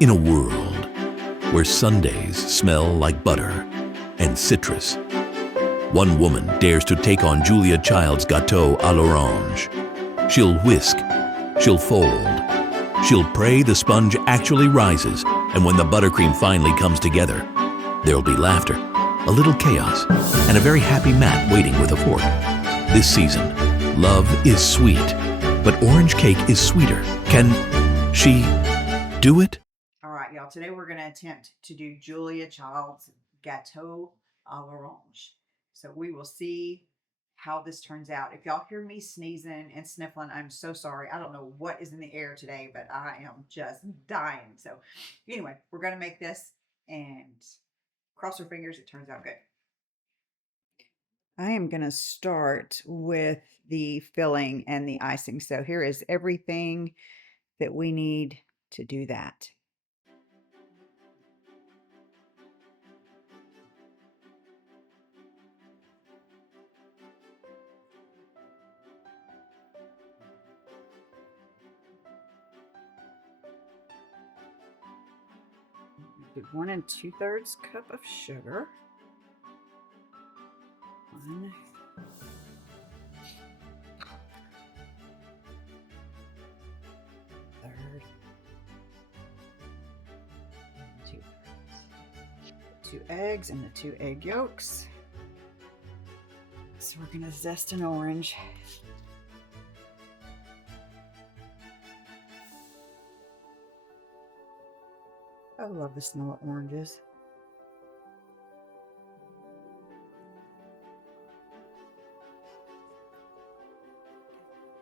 In a world where Sundays smell like butter and citrus, one woman dares to take on Julia Child's Gâteau à l'orange. She'll whisk, she'll fold, she'll pray the sponge actually rises, and when the buttercream finally comes together, there'll be laughter, a little chaos, and a very happy Matt waiting with a fork. This season, love is sweet, but orange cake is sweeter. Can she do it? All right, y'all. Today we're going to attempt to do Julia Child's Gâteau à l'orange. So we will see how this turns out. If y'all hear me sneezing and sniffling, I'm so sorry. I don't know what is in the air today, but I am just dying. So anyway, we're going to make this and cross our fingers it turns out good. I am going to start with the filling and the icing. So here is everything that we need to do that. Do 1 2/3 cup of sugar. 1 3/3. 2 eggs and the 2 egg yolks. So we're gonna zest an orange. I love the smell of oranges.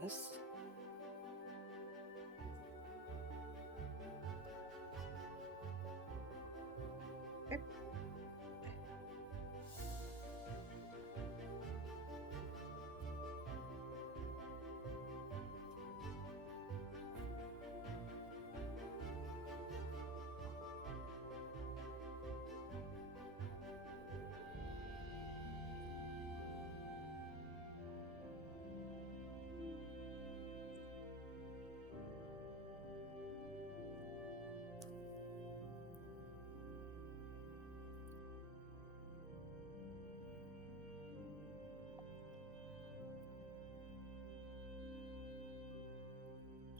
This. Okay.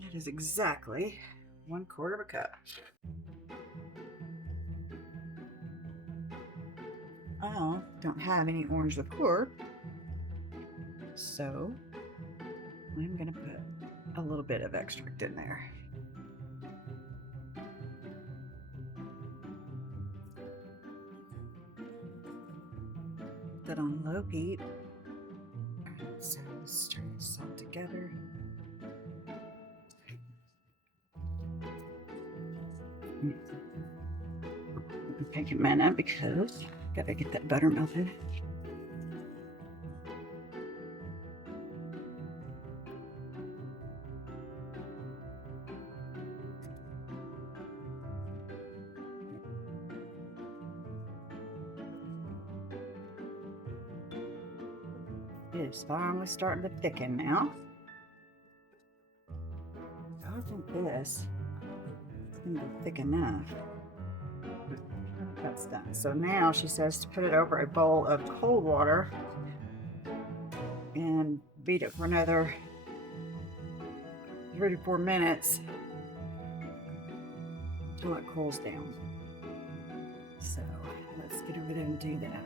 That is exactly 1/4 cup. I don't have any orange liqueur, so I'm going to put a little bit of extract in there. Put that on low heat. So let's stir this all together. It'll take a minute because I gotta get that butter melted. It's finally starting to thicken now. I think this is going to be thick enough. That's done. So now she says to put it over a bowl of cold water and beat it for another 3 to 4 minutes until it cools down. So let's get over there and do that.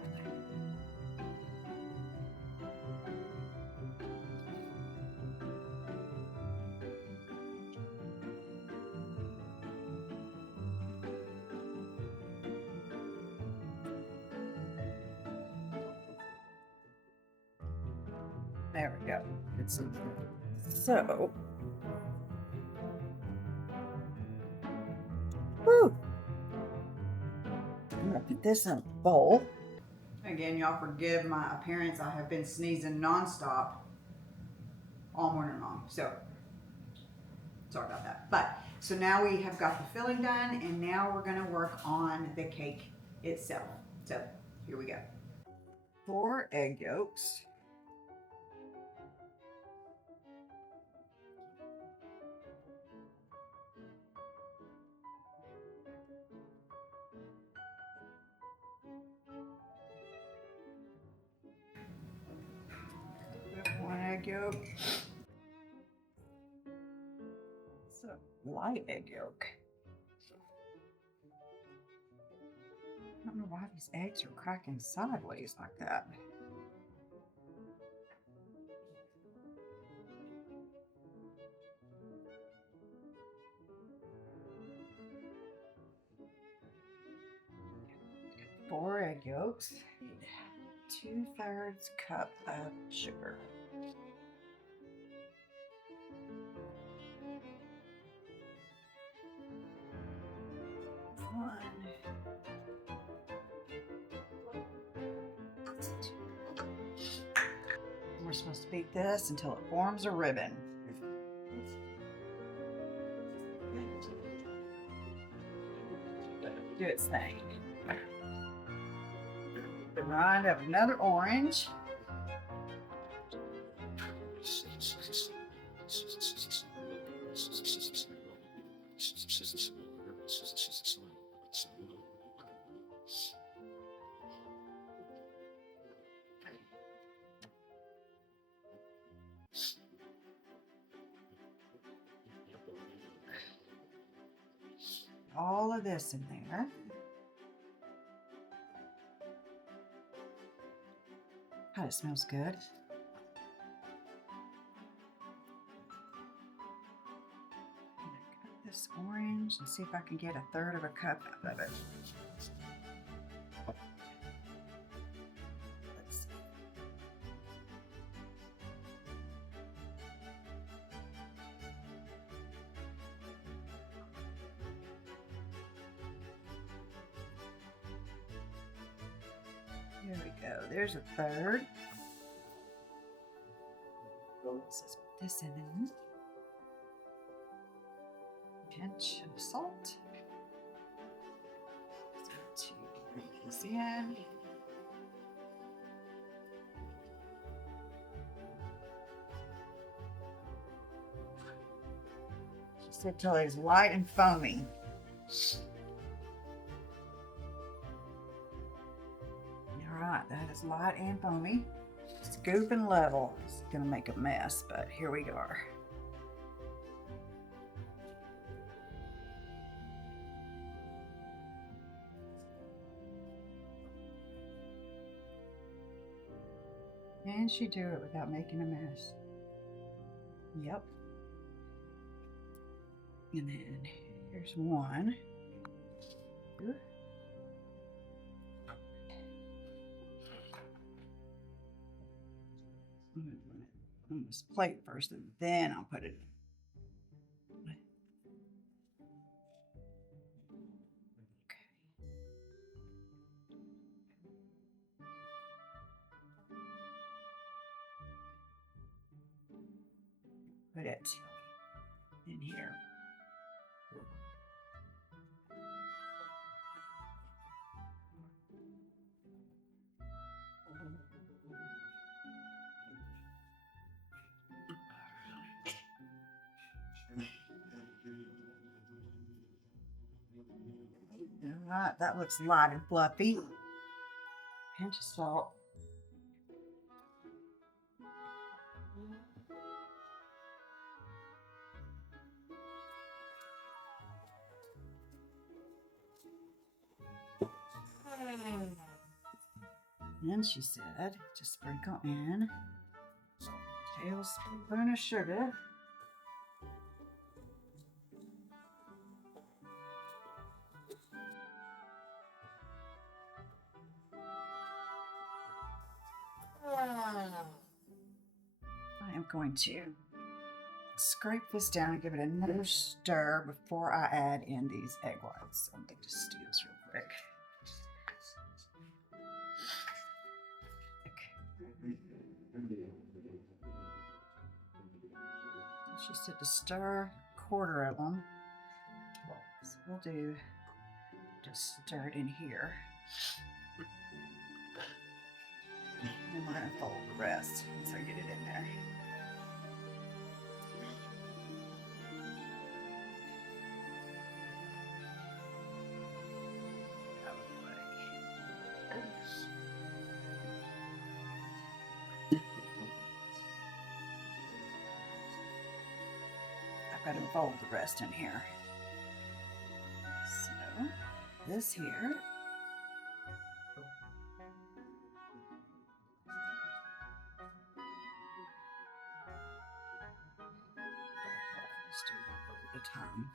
There we go. It's in there. So, whew. I'm gonna put this in a bowl. Again, y'all forgive my appearance. I have been sneezing nonstop all morning long. So, sorry about that. But, so now we have got the filling done, and now we're gonna work on the cake itself. So, here we go. 4 egg yolks. egg yolk. It's a light egg yolk. I don't know why these eggs are cracking sideways like that. Four egg yolks. 2/3 cup of sugar. We're supposed to beat this until it forms a ribbon. Do its thing. The rind of another orange. All of this in there. God, it smells good. Cut this orange and see if I can get 1/3 of a cup out of it. Let's see. There we go. There's 1/3. Let's put this in there. Pinch of salt. To bring this in. She said till it's light and foamy. Alright, that is light and foamy. Scoop and level. It's gonna make a mess, but here we go. Can she do it without making a mess? Yep. And then here's one. I'm gonna put it on this plate first, and then I'll put it in. Put it in here. All right, that looks light and fluffy. Pinch of salt. And she said to sprinkle in a tablespoon of sugar. I am going to scrape this down and give it another stir before I add in these egg whites. I'm going to just do this real quick. She said to stir 1/4 of them. So we'll do just stir it in here. And we're going to fold the rest once I get it in there. ahead and fold the rest in here. So this here. Let's do it at a time.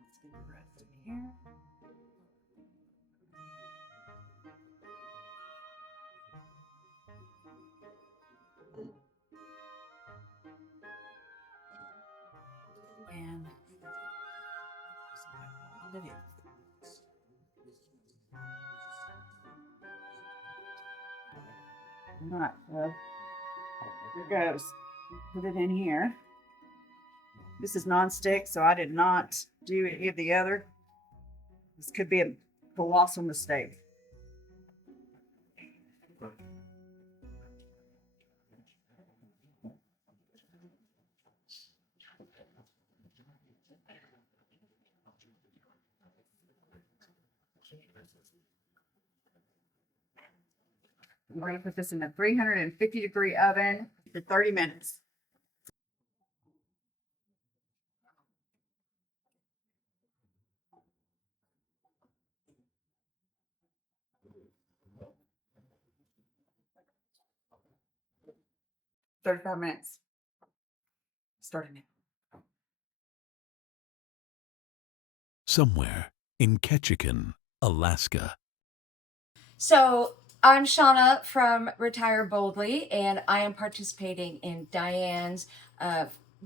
Let's get the rest in here. And fold it in. All right, so here goes. Put it in here. This is non-stick, so I did not do any of the other. This could be a colossal mistake. I'm going to put this in the 350-degree oven for 30 minutes. $35 minutes. Starting now. Somewhere in Ketchikan, Alaska. So I'm Shauna from Retire Boldly, and I am participating in Diane's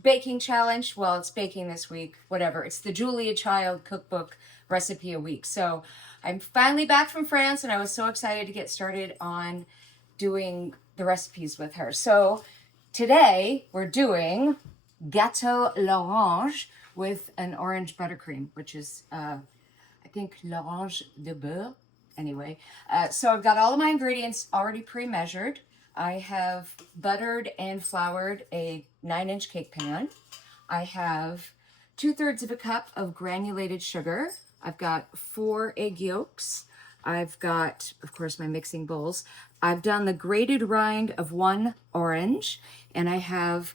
baking challenge. Well, it's baking this week, whatever. It's the Julia Child cookbook recipe a week. So I'm finally back from France, and I was so excited to get started on doing the recipes with her. So today we're doing Gâteau l'orange with an orange buttercream, which is, I think, l'orange de beurre. Anyway, so I've got all of my ingredients already pre-measured. I have buttered and floured a 9-inch cake pan. I have 2/3 of a cup of granulated sugar. I've got 4 egg yolks. I've got, of course, my mixing bowls. I've done the grated rind of 1 orange, and I have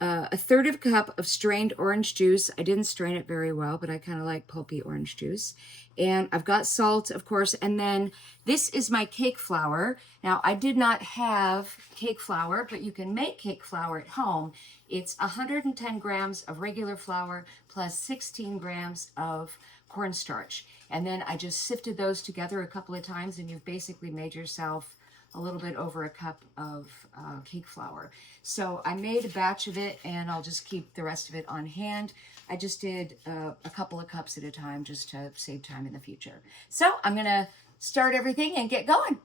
a 1/3 of a cup of strained orange juice. I didn't strain it very well, but I kind of like pulpy orange juice. And I've got salt, of course, and then this is my cake flour. Now, I did not have cake flour, but you can make cake flour at home. It's 110 grams of regular flour plus 16 grams of cornstarch. And then I just sifted those together a couple of times, and you've basically made yourself a little bit over a cup of cake flour. So I made a batch of it, and I'll just keep the rest of it on hand. I just did a couple of cups at a time just to save time in the future. So I'm gonna start everything and get going.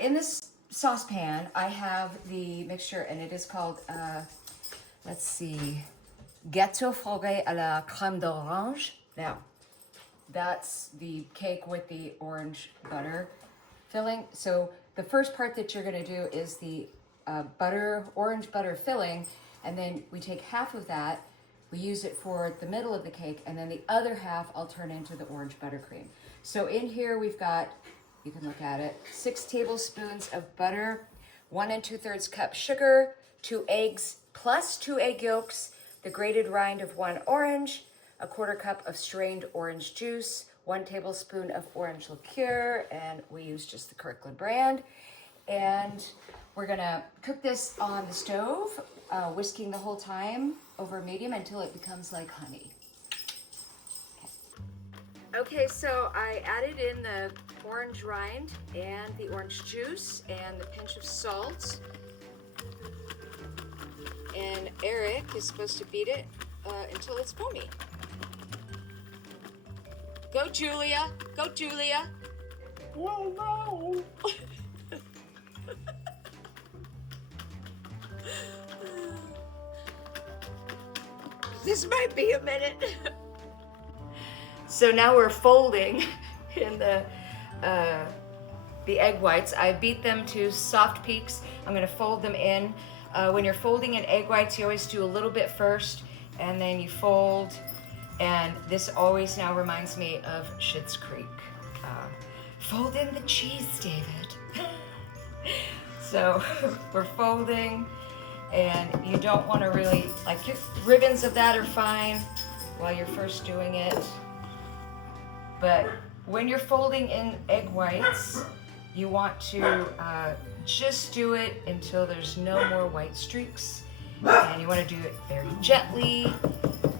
In this saucepan, I have the mixture, and it is called, let's see, Gâteau froré à la crème d'orange. Now, that's the cake with the orange butter filling. So the first part that you're gonna do is the orange butter filling, and then we take half of that, we use it for the middle of the cake, and then the other half I'll turn into the orange buttercream. So in here we've got, you can look at it, 6 tablespoons of butter, 1 2/3 cup sugar, 2 eggs plus 2 egg yolks, the grated rind of 1 orange, a 1/4 cup of strained orange juice, 1 tablespoon of orange liqueur, and we use just the Kirkland brand. And we're gonna cook this on the stove, whisking the whole time over medium until it becomes like honey. Okay, so I added in the orange rind and the orange juice and the pinch of salt. And Eric is supposed to beat it until it's foamy. Go, Julia. Go, Julia. Whoa, no. This might be a minute. So now we're folding in the egg whites. I beat them to soft peaks. I'm gonna fold them in. When you're folding in egg whites, you always do a little bit first, and then you fold. And this always now reminds me of Schitt's Creek. fold in the cheese, David. So we're folding, and you don't want to really, like, ribbons of that are fine while you're first doing it. But when you're folding in egg whites, you want to just do it until there's no more white streaks. And you want to do it very gently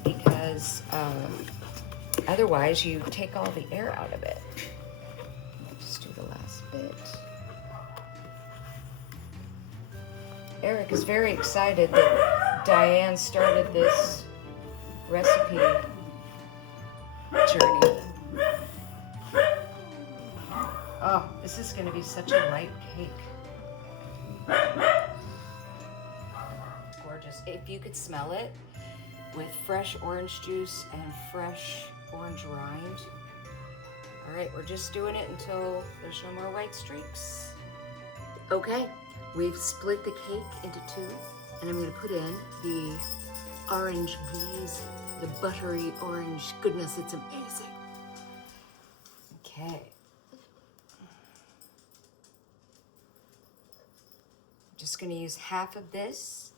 because otherwise you take all the air out of it. Just do the last bit. Eric is very excited that Diane started this recipe journey. Oh, this is going to be such a light cake. Gorgeous. If you could smell it with fresh orange juice and fresh orange rind. All right, we're just doing it until there's no more white streaks. Okay, we've split the cake into two, and I'm going to put in the orange glaze, the buttery orange goodness. It's amazing. Okay. Just going to use half of this.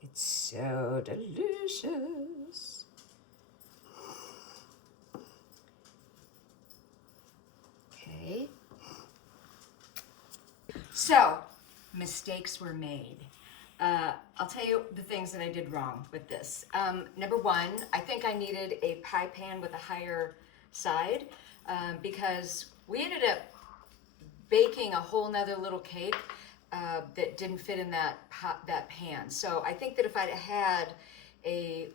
It's so delicious. Okay. So, mistakes were made. I'll tell you the things that I did wrong with this. Number one, I think I needed a pie pan with a higher side because we ended up baking a whole nother little cake that didn't fit in that pan. So I think that if I'd had a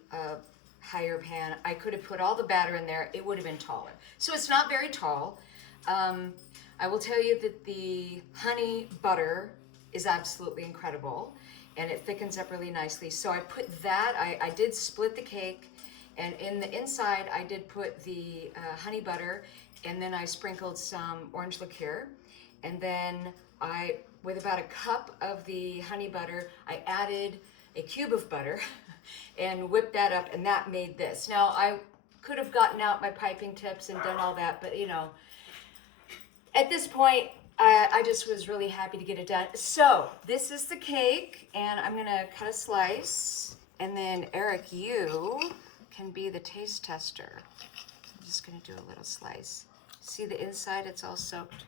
higher pan, I could have put all the batter in there. It would have been taller. So it's not very tall. I will tell you that the honey butter is absolutely incredible, and it thickens up really nicely. So I put that, I did split the cake, and in the inside I did put the honey butter, and then I sprinkled some orange liqueur, and then with about a cup of the honey butter, I added a cube of butter and whipped that up, and that made this. Now, I could have gotten out my piping tips and done all that, but you know, at this point, I just was really happy to get it done. So this is the cake, and I'm gonna cut a slice, and then Eric, you can be the taste tester. I'm just gonna do a little slice. See the inside, it's all soaked.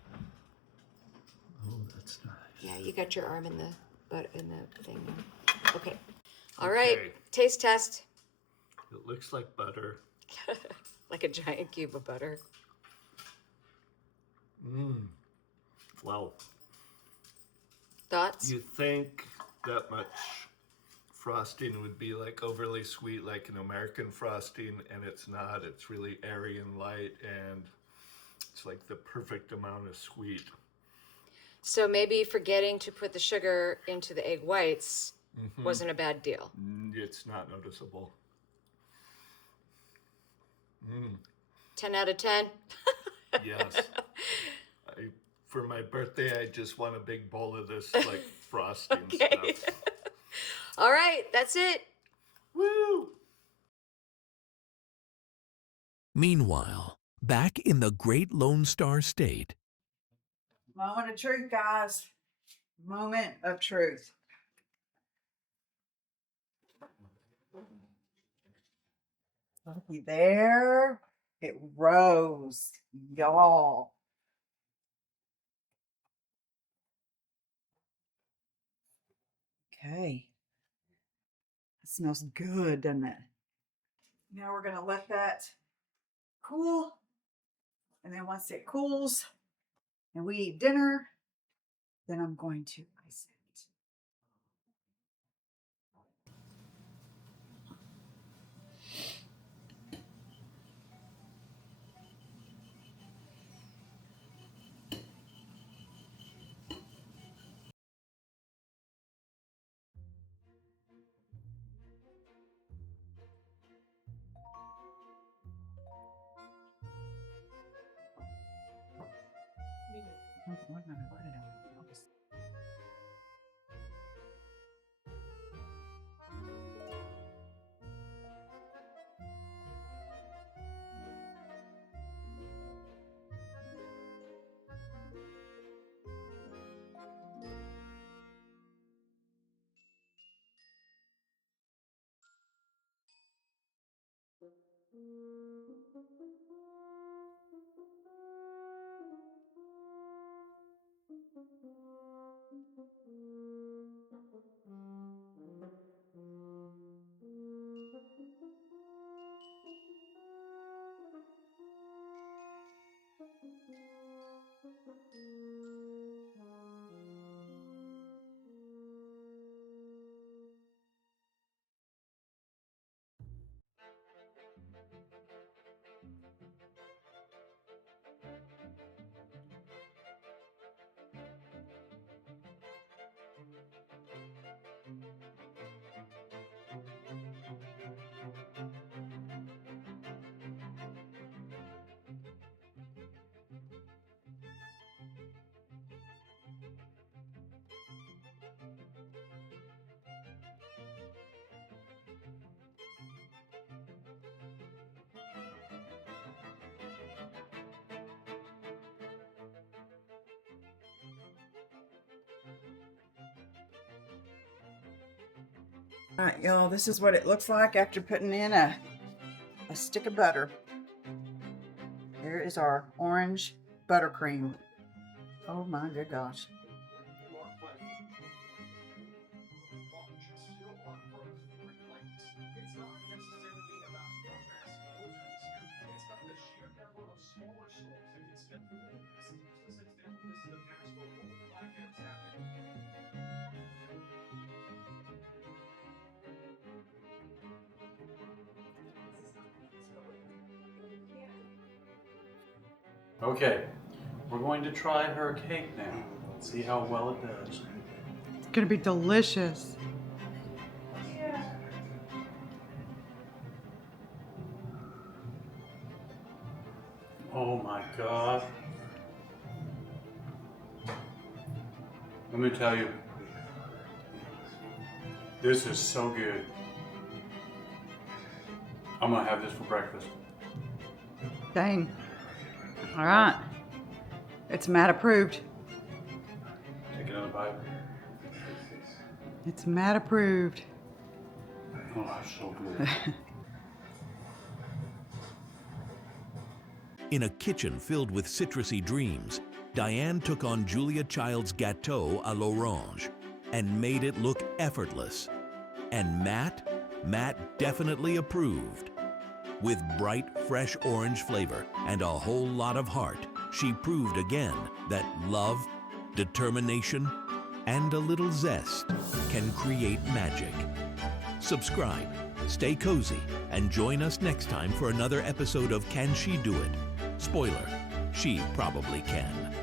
Oh, that's nice. Yeah, you got your arm in the thing now. Okay. All right, Okay. taste test. It looks like butter. Like a giant cube of butter. Mmm. Wow. Thoughts? You think that much frosting would be like overly sweet, like an American frosting, and it's not. It's really airy and light, and it's like the perfect amount of sweet. So maybe forgetting to put the sugar into the egg whites wasn't a bad deal. It's not noticeable. 10 out of 10? Yes. For my birthday, I just want a big bowl of this like frosting Okay. stuff. All right, that's it. Woo! Meanwhile, back in the great Lone Star State, Moment of truth, guys. Moment of truth. Looky there. It rose, y'all. Okay. It smells good, doesn't it? Now we're going to let that cool. And then once it cools and we eat dinner, then I'm going to ice it. We're gonna put it on. All right, y'all, this is what it looks like after putting in a stick of butter. There is our orange buttercream. Oh my good gosh. Okay, we're going to try her cake now. See how well it does. It's gonna be delicious. Oh my God. Let me tell you, this is so good. I'm gonna have this for breakfast. Dang. All right. It's Matt approved. Take another bite. It's Matt approved. Oh, that's so good. In a kitchen filled with citrusy dreams, Diane took on Julia Child's Gâteau à l'orange and made it look effortless. And Matt definitely approved. With bright, fresh orange flavor and a whole lot of heart, she proved again that love, determination, and a little zest can create magic. Subscribe, stay cozy, and join us next time for another episode of Can She Do It? Spoiler, she probably can.